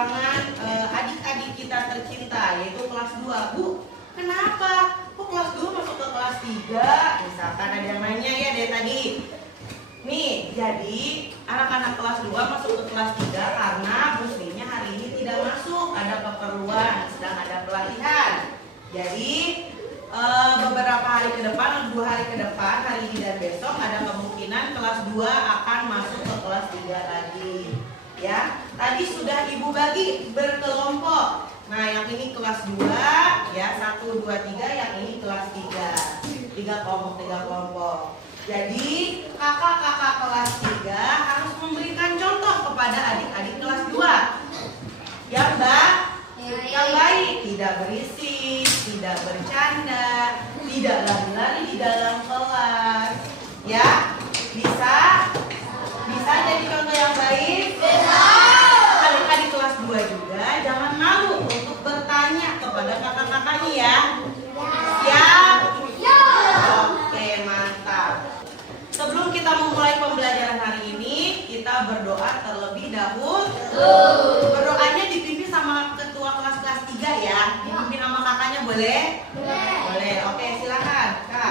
kalangan adik-adik kita tercinta, yaitu kelas 2. Bu, kenapa? Kok kelas 2 masuk ke kelas 3? Misalkan ada yang nanya ya dari tadi. Nih, jadi anak-anak kelas 2 masuk ke kelas 3 karena muslimnya hari ini tidak masuk. Ada keperluan, sedang ada pelatihan. Jadi beberapa hari ke depan, 2 hari ke depan, hari ini dan besok ada kemungkinan kelas 2 akan masuk ke kelas 3 lagi. Ya, tadi sudah Ibu bagi berkelompok. Nah, yang ini kelas 2, ya 1, 2, 3, yang ini kelas 3. 3 kelompok. Jadi, kakak-kakak kelas 3 harus memberikan contoh kepada adik-adik kelas 2. Yang baik, tidak berisik, tidak bercanda, tidak lari-lari di dalam kelas. Ya, bisa jadi contoh yang baik. Adik-adik kelas 2 juga jangan malu untuk bertanya kepada kakak-kakaknya ya. Siap? Oke, mantap. Sebelum kita memulai pembelajaran hari ini, kita berdoa terlebih dahulu. Berdoanya dipimpin sama ketua kelas 3 ya. Dipimpin sama kakaknya boleh? Boleh. Oke, silakan, Kak.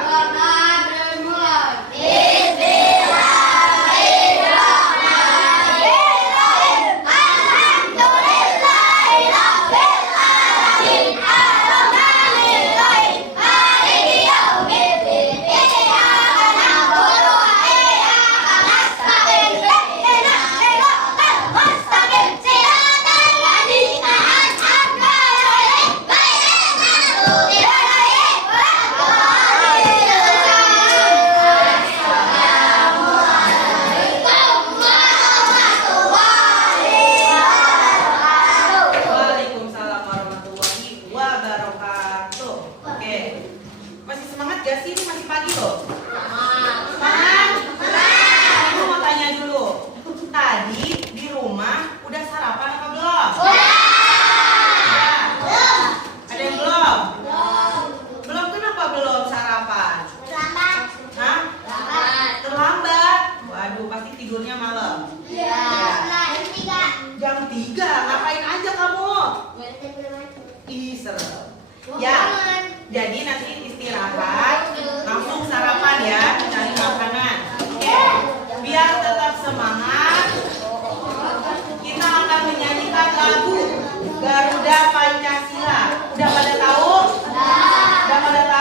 Ya, jadi nanti istirahat, langsung sarapan ya, cari makanan. Oke, biar tetap semangat, kita akan menyanyikan lagu Garuda Pancasila. Udah pada tahu?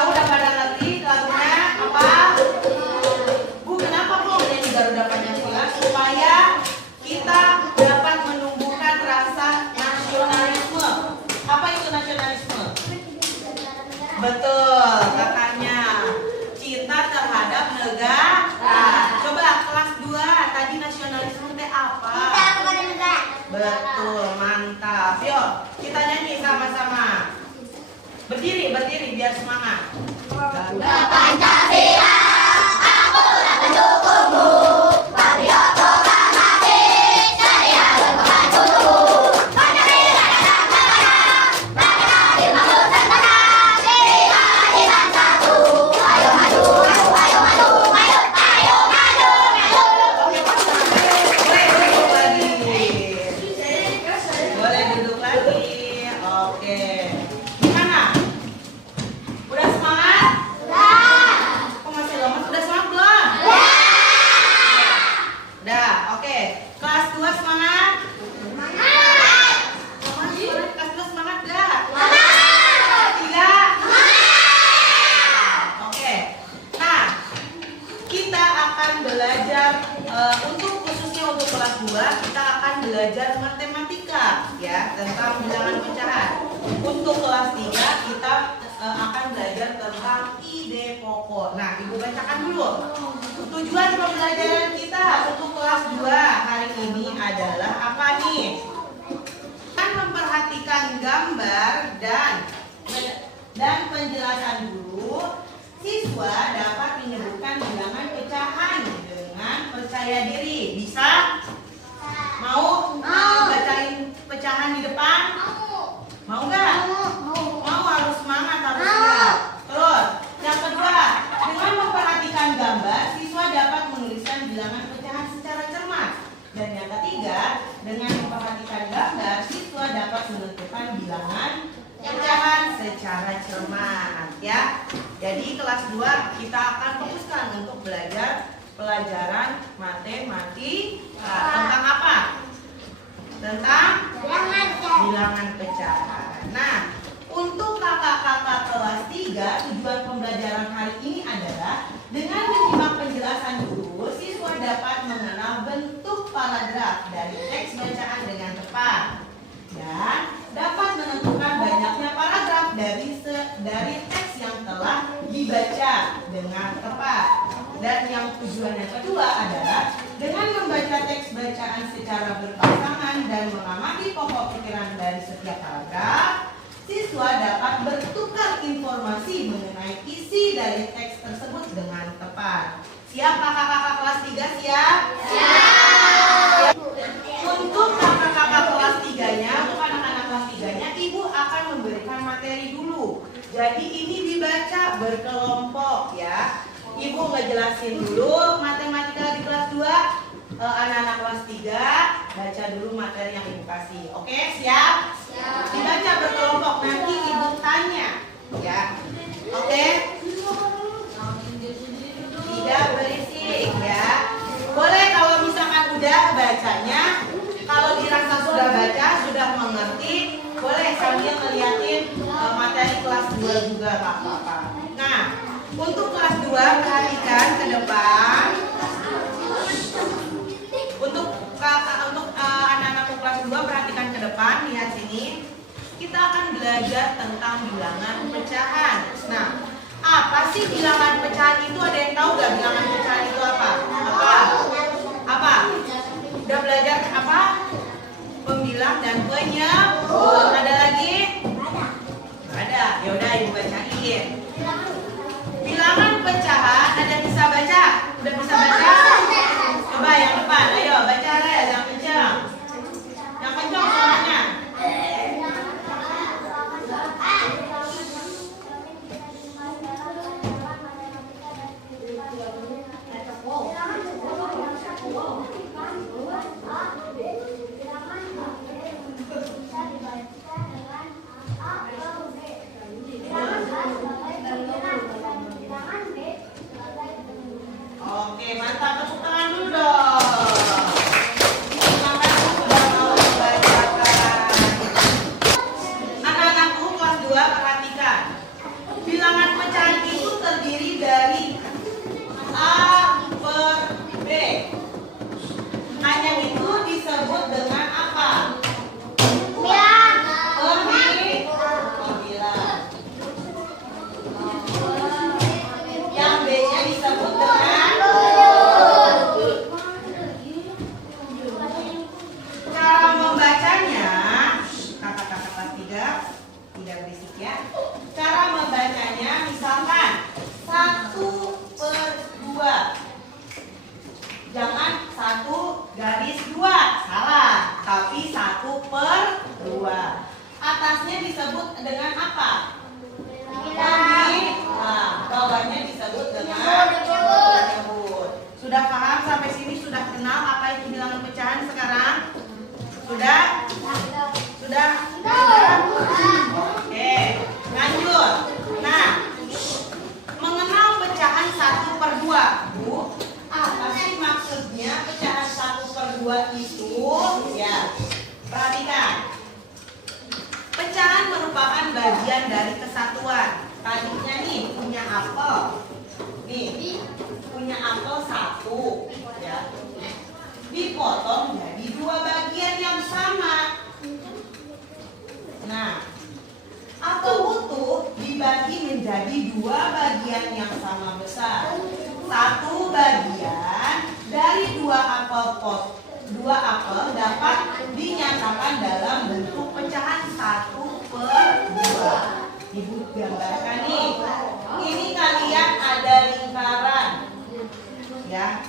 Udah pada ngerti lagunya apa? Bu, kenapa kok menyanyi Garuda Pancasila? Supaya kita dapat menumbuhkan rasa nasionalisme. Apa itu nasionalisme? Betul, kakaknya. Cinta terhadap negara. Coba kelas 2, tadi nasionalisme teh apa? Cinta kepada negara. Betul, mantap. Yuk, kita nyanyi sama-sama. Berdiri biar semangat. Garuda Pancasila, akulah pendukungmu. Patriot proklamasi, saya berpegang teguh. Pancasila datang negara, rakyat adil makmur sejahtera. Dirilah hadiran satu. Ayo maju. Boleh duduk lagi. Oke. Gimana? Udah semangat? Kok masih lemas? Udah semangat belum? Udah, oke. Kelas 2 semangat? Kelas 2 semangat gak? Tidak? Oke. Nah, kita akan belajar khususnya untuk kelas 2, kita akan belajar matematika ya, tentang bilangan pecahan. Untuk kelas 3 kita akan belajar tentang ide pokok. Nah, Ibu bacakan dulu. Tujuan pembelajaran kita untuk kelas 2 hari ini adalah apa nih? Kan memperhatikan gambar dan penjelasan guru, siswa dapat menyebutkan bilangan pecahan dengan percaya diri. Bisa? Mau bacain pecahan di depan? Mau nggak? Mau, harus semangat, harus siap. Terus, yang kedua, dengan memperhatikan gambar, siswa dapat menuliskan bilangan pecahan secara cermat. Dan yang ketiga, dengan memperhatikan gambar, siswa Jadi kelas 2 kita akan fokuskan untuk belajar pelajaran matematika. Tentang apa? Tentang bilangan pecahan. Nah, untuk kakak-kakak kelas 3, tujuan pembelajaran hari ini adalah dengan menyimak penjelasan guru, siswa dapat mengenal bentuk paragraf dari teks bacaan dengan tepat dan dapat menentukan banyaknya paragraf dari teks yang telah dibaca dengan tepat. Dan yang tujuan yang kedua adalah dengan membaca teks bacaan secara berpasangan dan mengamati pokok pikiran dari setiap paragraf, siswa dapat bertukar informasi mengenai isi dari teks tersebut dengan tepat. Siap kakak-kakak kelas 3? Siap? Siap. Untuk kakak-kakak kelas 3-nya, untuk anak-anak kelas 3-nya, Ibu akan memberikan materi dulu. Jadi ini dibaca berkelompok ya. Ibu ngejelasin dulu matematika di kelas 2. Anak-anak kelas 3 baca dulu materi yang Ibu kasih. Oke, siap? Siap. Dibaca berkelompok, nanti Ibu tanya ya. Oke? Tidak berisik ya. Boleh kalau misalkan udah bacanya, kalau dirasa sudah baca, sudah mengerti, boleh sambil ngeliatin materi kelas 2 juga Kakak. Nah, untuk kelas 2 perhatikan ke depan. Untuk anak-anak kelas 2 perhatikan ke depan, lihat sini. Kita akan belajar tentang bilangan pecahan. Nah, apa sih bilangan pecahan itu? Ada yang tahu gak bilangan pecahan itu apa? Apa? Udah belajar apa? Pembilang dan penyebut. Ada lagi? Ada. Ya udah Ibu bacain. Bilangan pecahan, ada yang bisa baca? Udah bisa baca? Coba yang depan, ayo baca Rel, yang kencang. Yang kencang suaranya. Oke, mantap. Tepuk tangan dulu dong. Terima kasih sudah mau membacakan. Anak-anakku kelas 2 perhatikan. Bilangan pecahan itu terdiri dari A per B. Hanya itu disebut dengan apa? Pembilang. Yang B-nya disebut dengan cara membacanya. Kakak-kakak kelas 3 tidak berisik ya. Cara membacanya misalkan 1/2. Jangan 1/2, salah. Tapi 1/2. Atasnya disebut dengan apa? Bawahnya disebut dengan penyebut. Sudah paham sampai sini? Sudah kenal apa itu bilangan pecahan sekarang? Sudah? Sudah? Oke, lanjut. Nah, mengenal pecahan 1/2, Bu. Apa sih maksudnya pecahan 1/2 itu? Ya, perhatikan. Pecahan merupakan bagian dari kesatuan. Tadinya nih punya apel. Nih, punya apel 1 ya. Dipotong jadi 2 bagian yang sama. Nah, apel utuh dibagi menjadi 2 bagian yang sama besar. 1 bagian dari 2 apel dapat dinyatakan dalam bentuk pecahan 1/2. Ibu gambarkan nih. Ini kalian ada lingkaran. Ya.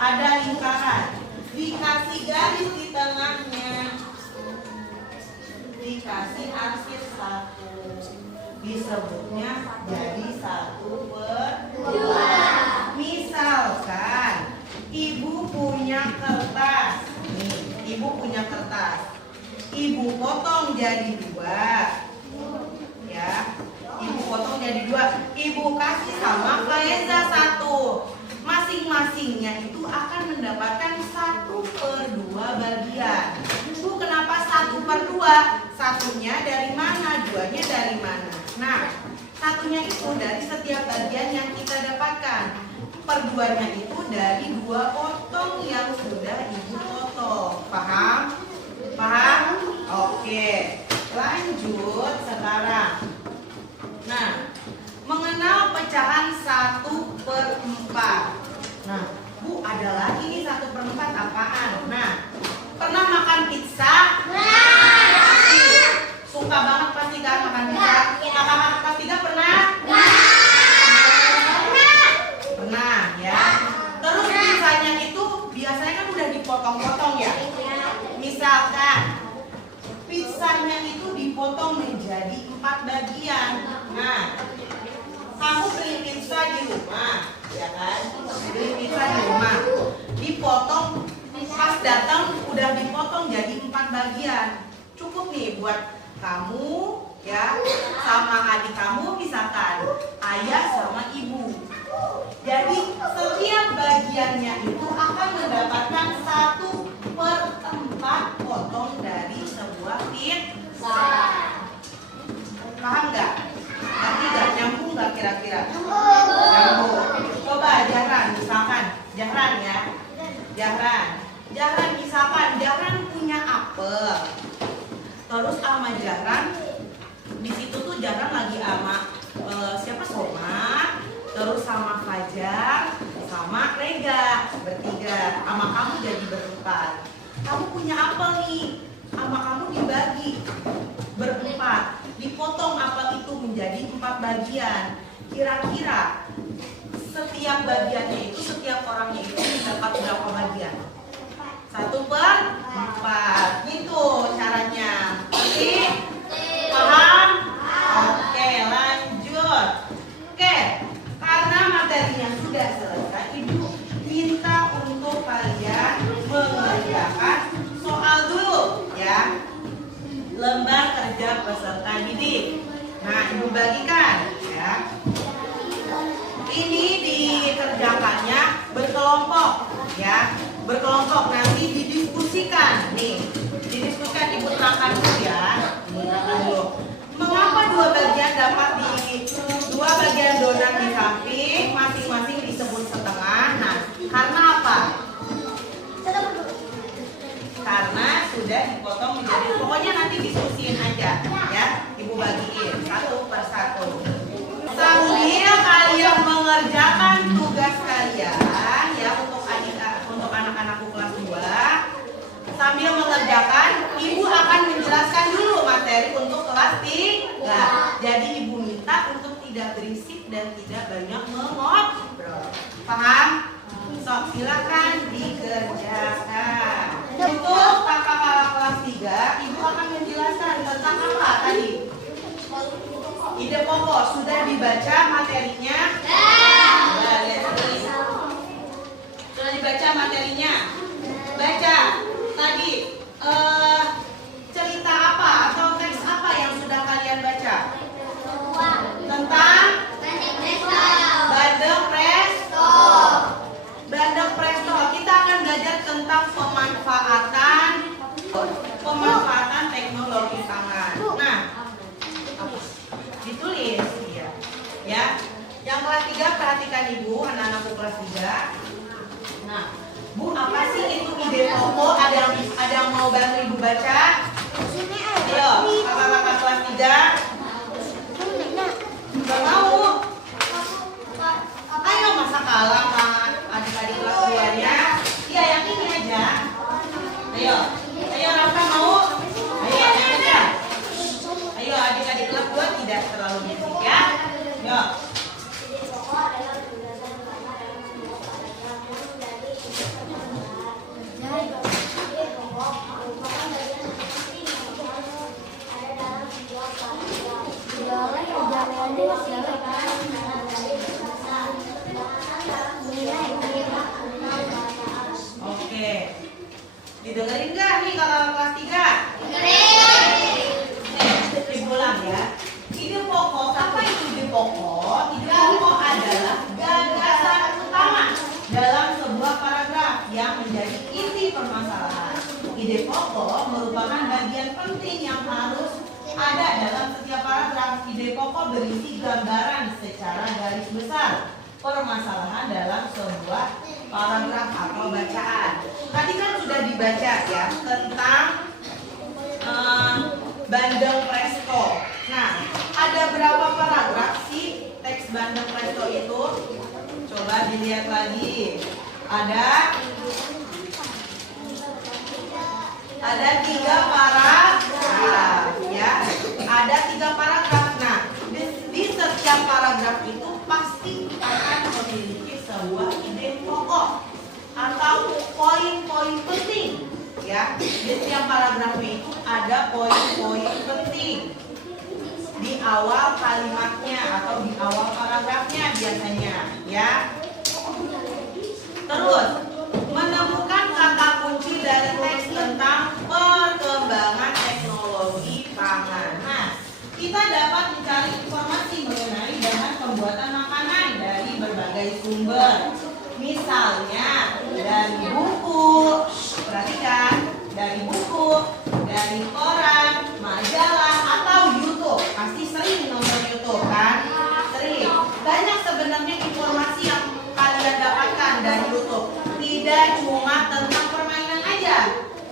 Ada lingkaran. Dikasih garis di tengahnya. Dikasih arsir 1. Disebutnya jadi 1/2. Misalkan Ibu punya kertas. Nih, Ibu punya kertas. Ibu potong jadi 2. Ya. Ibu potong jadi 2. Ibu kasih sama Faeza 1. Masing-masingnya itu akan mendapatkan 1/2 bagian. Bu, kenapa 1/2? Satunya dari mana? 2-nya dari mana? Nah, satunya itu dari setiap bagian yang kita dapatkan. Per2-nya itu dari 2 potong yang sudah ibu potong. Paham? Paham? Oke. Lanjut sekarang. Nah, mengenal pecahan 1/4. Nah, Bu, ada lagi nih 1/4 apaan? Nah, pernah makan pizza? Suka banget pasti kan makan pizza? Kakak-kakak kelas 3 pernah? Pernah ya. Terus pizzanya itu biasanya kan udah dipotong-potong ya. Misalkan pizzanya itu dipotong menjadi 4 bagian. Nah, kamu beli pizza di rumah, ya kan? Beli pizza di rumah, dipotong, pas datang udah dipotong jadi 4 bagian. Cukup nih buat kamu, ya, sama adik kamu, misalkan ayah sama ibu. Jadi setiap bagiannya itu akan mendapatkan 1/4 potong dari sebuah pizza. Paham nggak? Nanti nggak nyambung nggak kira-kira? Nyambung. Coba Jahran, misalkan Jahran ya, Jahran misalkan Jahran punya apel. Terus sama Jahran di situ tuh Jahran lagi sama siapa, Somad, terus sama Fajar, sama Rega, bertiga. Sama kamu jadi berempat. Kamu punya apel nih, sama kamu dibagi berempat. Dipotong apel itu menjadi 4 bagian. Kira-kira setiap bagiannya itu, setiap orangnya itu mendapat berapa bagian? 1/4. Gitu caranya. Oke? Paham? Oke, lanjut. Oke, karena materinya sudah selesai, Ibu minta untuk kalian mengerjakan soal dulu ya. Lembar kerja peserta didik. Nah, Ibu bagikan ya. Ini dikerjakannya berkelompok ya. Berkelompok, nanti didiskusikan. Nih, didiskusikan, Ibu terangkan dulu ya. Ibu terangkan dulu. Mengapa 2 bagian dapat dua bagian donat di samping, masing-masing disebut setengah? Nah, karena apa? Karena sudah dipotong menjadi, pokoknya nanti diskusiin aja ya. Ibu bagiin 1 per 1. Sambil kalian mengerjakan tugas kalian ya, untuk anak-anakku kelas 2, sambil mengerjakan, Ibu akan menjelaskan dulu materi untuk kelas 3. Jadi Ibu minta untuk tidak berisik dan tidak banyak mengobrol. Paham? Sok, silakan dikerjakan. Untuk kakak-kakak kelas 3, Ibu akan menjelaskan tentang apa tadi? Ide pokok sudah dibaca materinya? Nah, lihat ini. Sudah dibaca materinya? Baca. Tadi cerita apa atau teks apa yang sudah kalian baca? Tentang bandeng presto. Bandeng presto. Kita akan belajar tentang pemanfaatan teknologi tangan. Nah, ditulis ya. Ya. Yang kelas 3 perhatikan Ibu, anak-anakku kelas 3. Nah, Bu, apa sih itu ide pokok? Ada yang mau bantu Ibu baca? Ayo, kakak-kakak kelas 3. Gak mau? Ayo, masa kalah sama adik-adik kelas 2-nya? Iya, yang ini aja. Ayo, Rafa mau? Ayo, yang aja. Ayo, adik-adik kelas 2 tidak terlalu berisik ya. Ayo. Oke. Didengerin nggak nih kakak kelas 3? Dengerin. Diulang ya. Ide pokok, apa itu ide yang menjadi inti permasalahan. Ide pokok merupakan bagian penting yang harus ada dalam setiap paragraf. Ide pokok berisi gambaran secara garis besar permasalahan dalam sebuah paragraf atau bacaan. Tadi kan sudah dibaca ya tentang Bandeng Presto. Nah, ada berapa paragraf sih teks Bandeng Presto itu? Coba dilihat lagi. Ada 3 paragraf ya. Ada 3 paragraf. Nah, di setiap paragraf itu pasti akan memiliki sebuah ide pokok atau poin-poin penting ya. Di setiap paragrafnya itu ada poin-poin penting di awal kalimatnya atau di awal paragrafnya biasanya ya. Terus menemukan kata kunci dari teks tentang perkembangan teknologi pangan. Nah, kita dapat mencari informasi mengenai bahan pembuatan makanan dari berbagai sumber. Misalnya dari buku, perhatikan, dari buku, dari koran, majalah, atau YouTube. Pasti sering nonton YouTube kan? Sering. Banyak sebenarnya informasi yang kalian dapatkan dari YouTube. Tidak cuma tentang permainan aja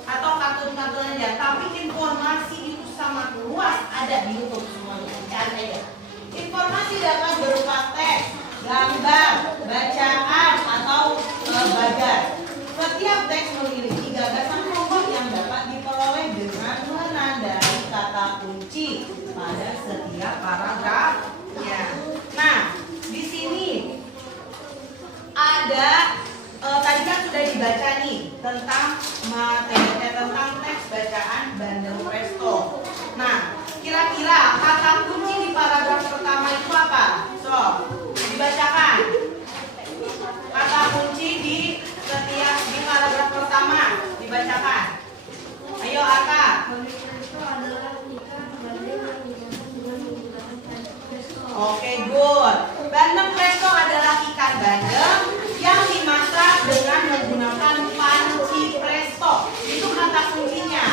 atau kartun-kartun aja, tapi informasi itu sangat luas ada di YouTube semuanya. Cari aja. Informasi dapat berupa teks, gambar, bacaan, atau bagas. Setiap teks memiliki gagasan pokok yang dapat diperoleh dengan menandai kata kunci pada setiap paragrafnya. Nah, di sini ada tadi kan sudah dibaca nih tentang tentang teks bacaan Bandeng Presto. Nah, kira-kira kata kunci di paragraf pertama itu apa? So, dibacakan. Kata kunci di paragraf pertama dibacakan. Ayo Arka. Oke, good. Bandeng Presto adalah ikan bandeng yang dimasak dengan menggunakan panci presto. Itu kata kuncinya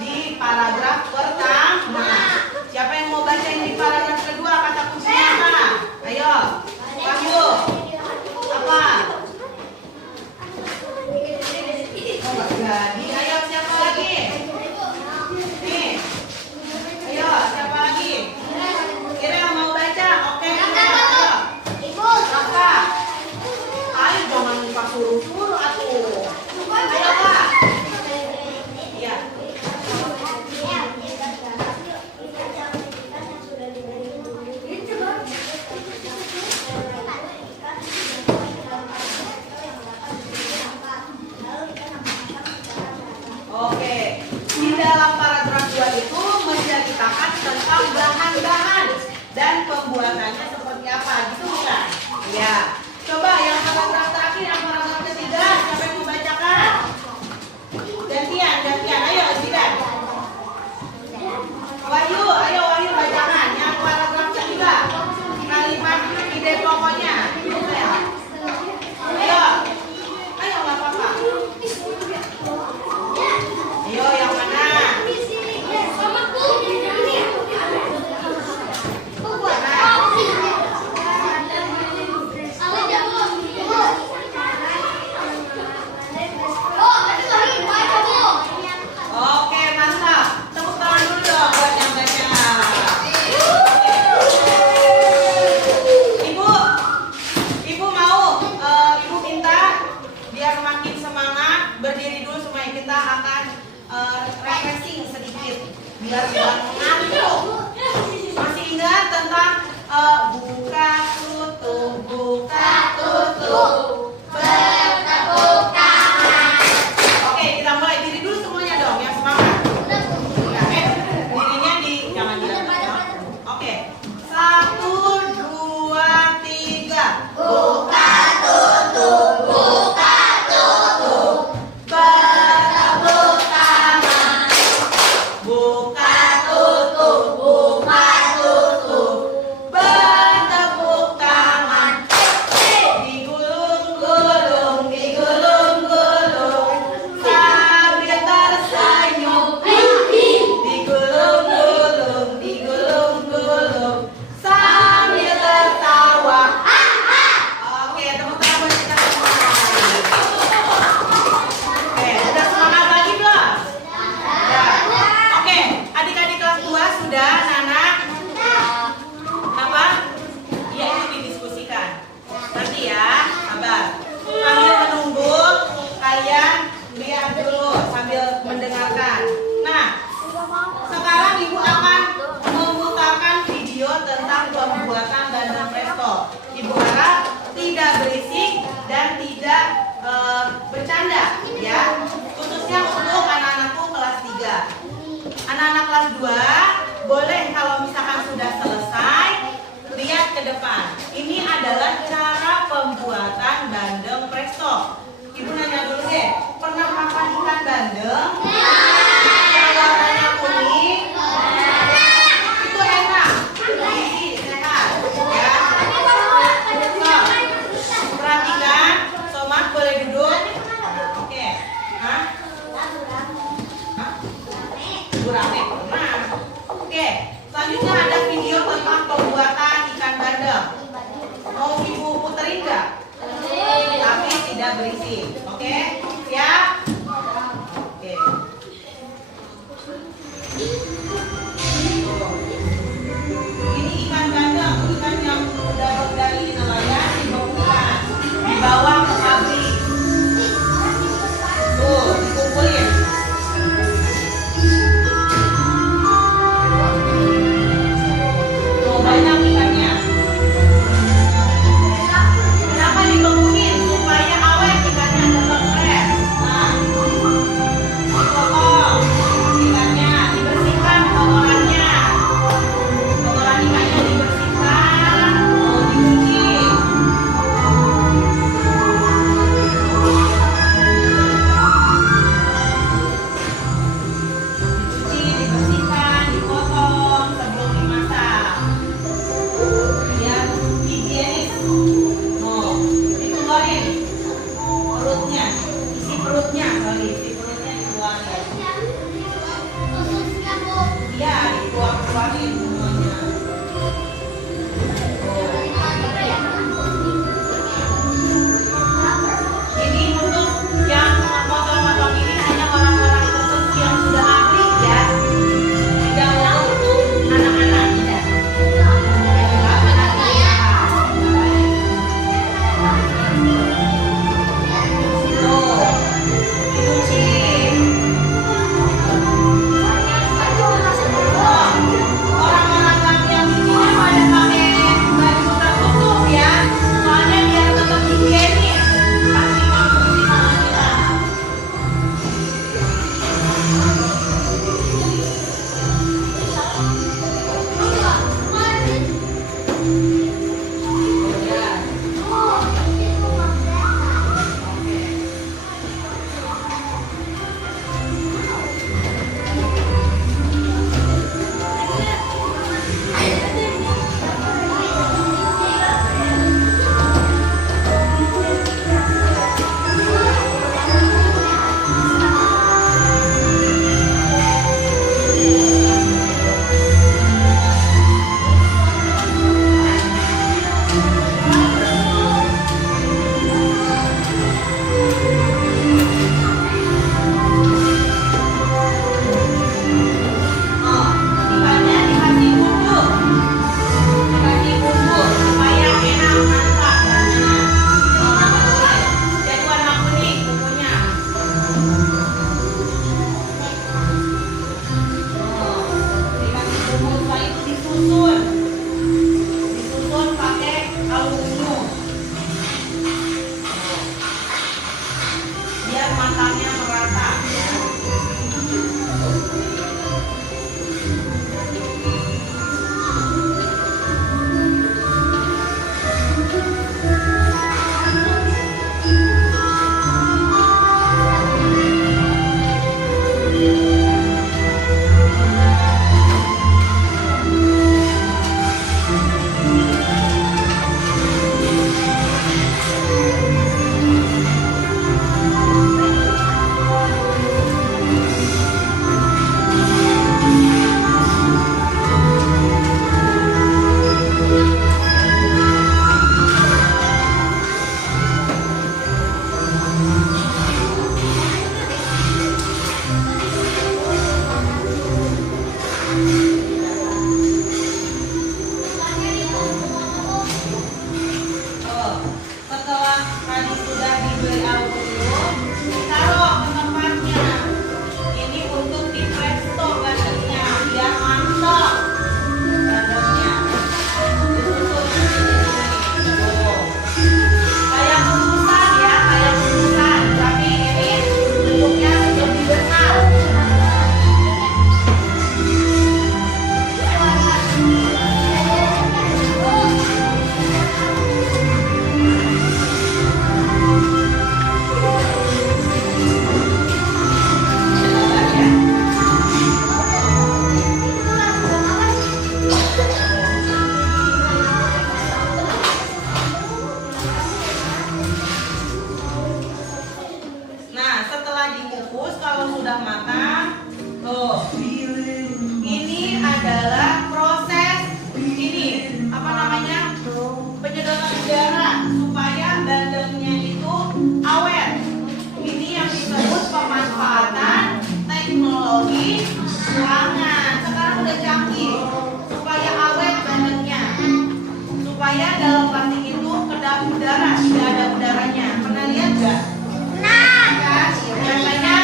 di paragraf pertama. Siapa yang mau bacain di paragraf kedua kata kuncinya apa? Ayo, Wahyu. Apa? Oh, nggak jadi. Ayo, siapa lagi? Nih. Ayo, siapa lagi? Kira yang mau baca? Oke, ayo. Apa? Ayo jangan lupa suruh-suruh atuh. Ayo Kak. Iya. Oke. Di dalam paragraf 2 itu menceritakan tentang bahan-bahan dan pembuatannya seperti apa, gitu bukan? Iya. Coba yang paragraf terakhir, yang paragraf ketiga, siapa yang mau bacakan? Gantian. Ayo, Zidan. Wahyu, ayo Wahyu bacakan. Yang paragraf ketiga, kalimat ide pokoknya. Ayo, nggak apa-apa. Ayo, yang mana? Oke, mantap. Tepuk tangan dulu dong buat yang baca. Ibu mau, Ibu minta biar makin semangat, berdiri dulu semuanya. Kita akan refreshing sedikit biar tidak ngantuk. Masih ingat tentang buka tutup bertepuk tangan. Oke, kita mulai. Diri dulu semuanya dong yang semangat. Dirinya jangan diam. Oke, 1, 2, 3. Buka tutup bertepuk tangan. Buka tutup bertepuk tangan. Digulung kalian lihat dulu sambil mendengarkan. Nah, sekarang Ibu akan memutarkan video tentang pembuatan bandeng presto. Ibu harap tidak berisik dan tidak bercanda ya. Khususnya untuk anak-anakku kelas 3. Anak-anak kelas 2 boleh kalau misalkan sudah selesai lihat ke depan. Ini adalah cara pembuatan bandeng presto. Ibu nanya dulu deh, pernah makan ikan bandeng? Yang warnanya kuning? Itu enak, bergizi, sehat ya. So, perhatikan, Somat boleh duduk. Oke. Hah? Gurame pernah. Oke, selanjutnya ada video tentang pembuatan ikan bandeng. Mau Ibu puterin nggak? Tapi tidak berisi. Oke, siap? Oke. Ini ikan bandeng, ikan yang udah dari nelayan dibekukan, dibawa ke pabrik. Tuh, dikumpulin. Tuh, banyak ikannya. Kenapa dibekuin? Supaya awet ikannya tetap fresh. Nah, dipotong ikannya, dibersihkan kotorannya. Kotoran ikannya dibersihkan, dicuci. Dicuci, dibersihkan, dipotong sebelum dimasak. Biar higienis. Oh, dikeluarin perutnya, isi perutnya, isi perutnya dikeluarin. Iya, dikeluarin semuanya. Ini untuk yang motong-motong ini hanya orang-orang tertentu yang sudah ahli ya. Tidak untuk anak-anak tidak. Tuh, dicuci. Orang-orang yang cucinya pada pakai baju tertutup ya, soalnya biar tetap higienis. Pasti konsumsi sama kita. Ya. Oh, ikannya dikasih bumbu. Dikasih bumbu supaya enak, mantap rasanya. Jadi warna kuning bumbunya. Oh, dikasih bumbu, setelah itu disusun. Disusun pakai aluminium. Biar matangnya merata ya. Oh, setelah tadi sudah diberi aluminium, kita sudah matang. Tuh. Ini adalah proses ini apa namanya? Penyedotan udara supaya bandengnya itu awet. Ini yang disebut pemanfaatan teknologi ruangan. Sekarang udah canggih supaya awet bandengnya. Supaya dalam plastik itu kedap udara, tidak ada udaranya. Pernah lihat nggak? Nah, Kan? Biasanya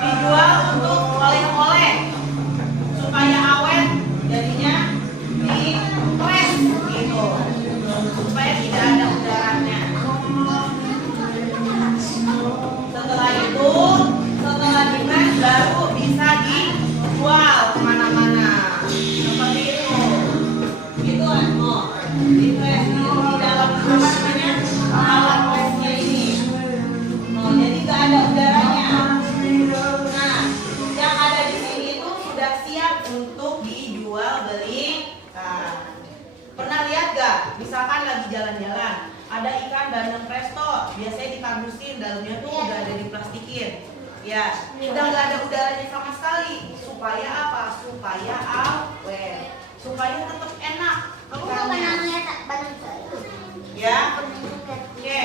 dijual untuk oleh-oleh supaya awet, jadinya dipres gitu, supaya tidak ada udaranya. Setelah itu, setelah dipres baru bisa dijual kemana-mana. Seperti itu. Itu mau dipres di dalam apa namanya alat presnya ini. Oh, jadi nggak ada udaranya. Nah, yang ada di sini itu sudah siap untuk dijual belikan. Pernah lihat gak? Misalkan lagi jalan-jalan, ada ikan bandeng presto, biasanya dikardusin, dalamnya tuh udah ada diplastikin. Ya, udah nggak ada udaranya sama sekali. Supaya apa? Supaya awet, supaya tetap enak aku mau ikannya. namanya tak bandeng saya. Ya, oke.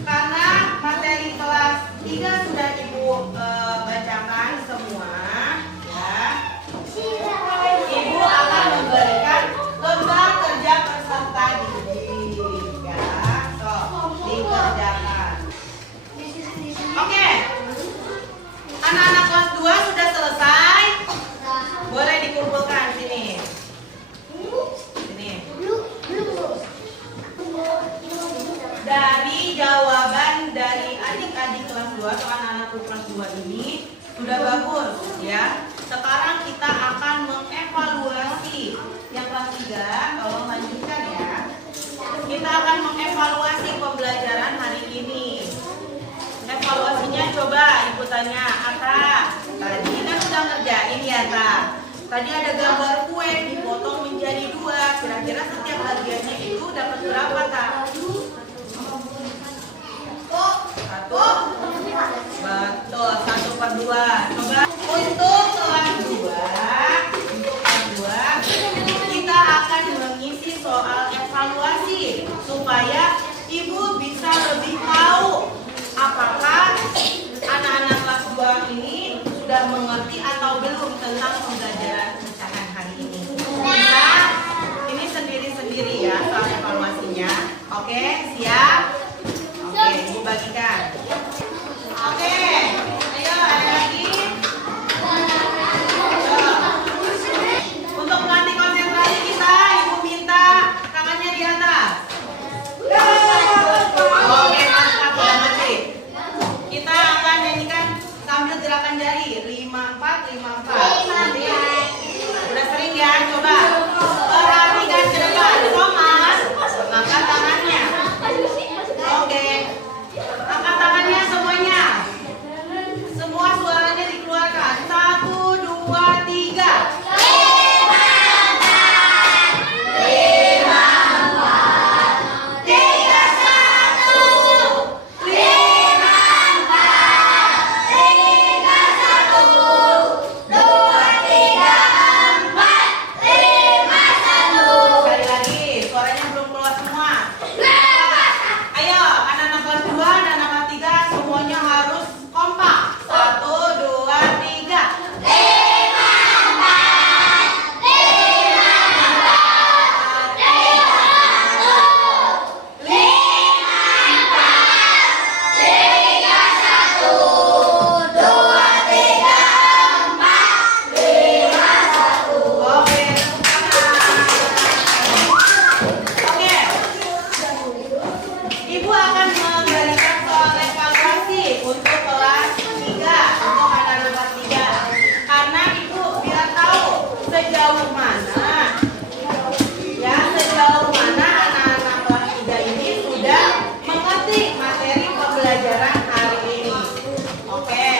Karena materi kelas 3 sudah Ibu bacakan semua, ya. Ibu akan memberikan lembar kerja peserta didik, ya. So, dikerjakan. Oke. Anak-anak kelas 2 sudah selesai. Boleh dikumpulkan sini. Sini. Dari jawaban dari adik-adik kelas 2 atau anak-anak kelas 2 ini sudah bagus ya. Sekarang kita akan mengevaluasi yang kelas 3, tolong lanjutkan ya. Kita akan mengevaluasi pembelajaran hari ini. Evaluasinya coba Ibu tanya, Ata, tadi kan sudah ngerjain ya Ta. Tadi ada gambar kue dipotong menjadi 2. Kira-kira setiap bagiannya itu dapat berapa Ta? 1. Betul, 1/2. Coba untuk kelas 2, kita akan mengisi soal evaluasi supaya Ibu bisa lebih tahu apakah anak-anak kelas 2 ini sudah mengerti atau belum tentang pembelajaran pecahan hari ini. Bisa? Ini sendiri-sendiri ya soal evaluasinya. Oke, siap? Oke, Ibu bagikan. Oke, ayo ada lagi. Untuk melatih konsentrasi kita, Ibu minta tangannya di atas. Oke, mantap, udah ngerti. Kita akan nyanyikan sambil gerakan jari 5-4, 5-4. Nanti udah sering ya, coba perhatikan ke depan. Thomas, angkat tangannya. Oke, angkat tangannya semuanya. Semua suaranya dikeluarkan. 1, 2, 3. Sekali lagi, suaranya belum keluar semua. Ayo, anak-anak kelas 2 dan anak 3 semuanya harus kompak. 1, 2, 3. Oke, tepuk tangan. Oke. Ibu akan memberikan soal evaluasi untuk kelas 3, untuk anak-anak kelas 3. Karena Ibu biar tahu sejauh mana anak-anak kelas 3 ini sudah mengerti materi pembelajaran hari ini. Oke.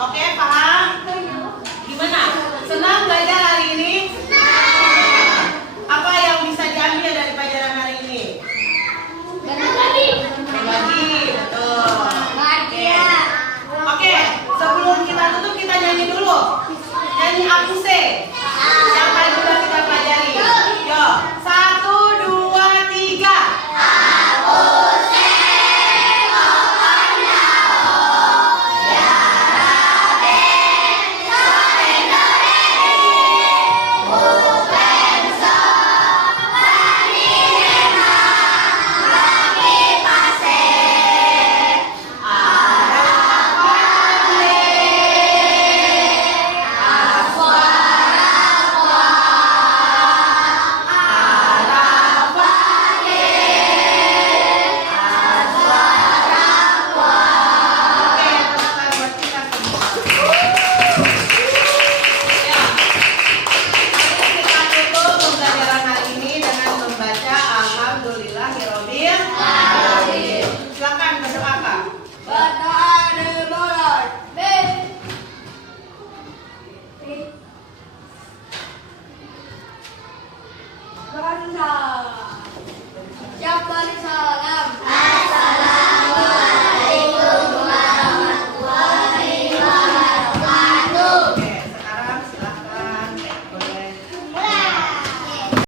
Oke, paham? Gimana? Senang belajar hari ini? Apa yang bisa diambil dari pelajaran hari ini? Berbagi, betul. Oke. abuse. Yang paling mudah kita pelajari. Yo, 1, 2, 3. Siapa Lisa?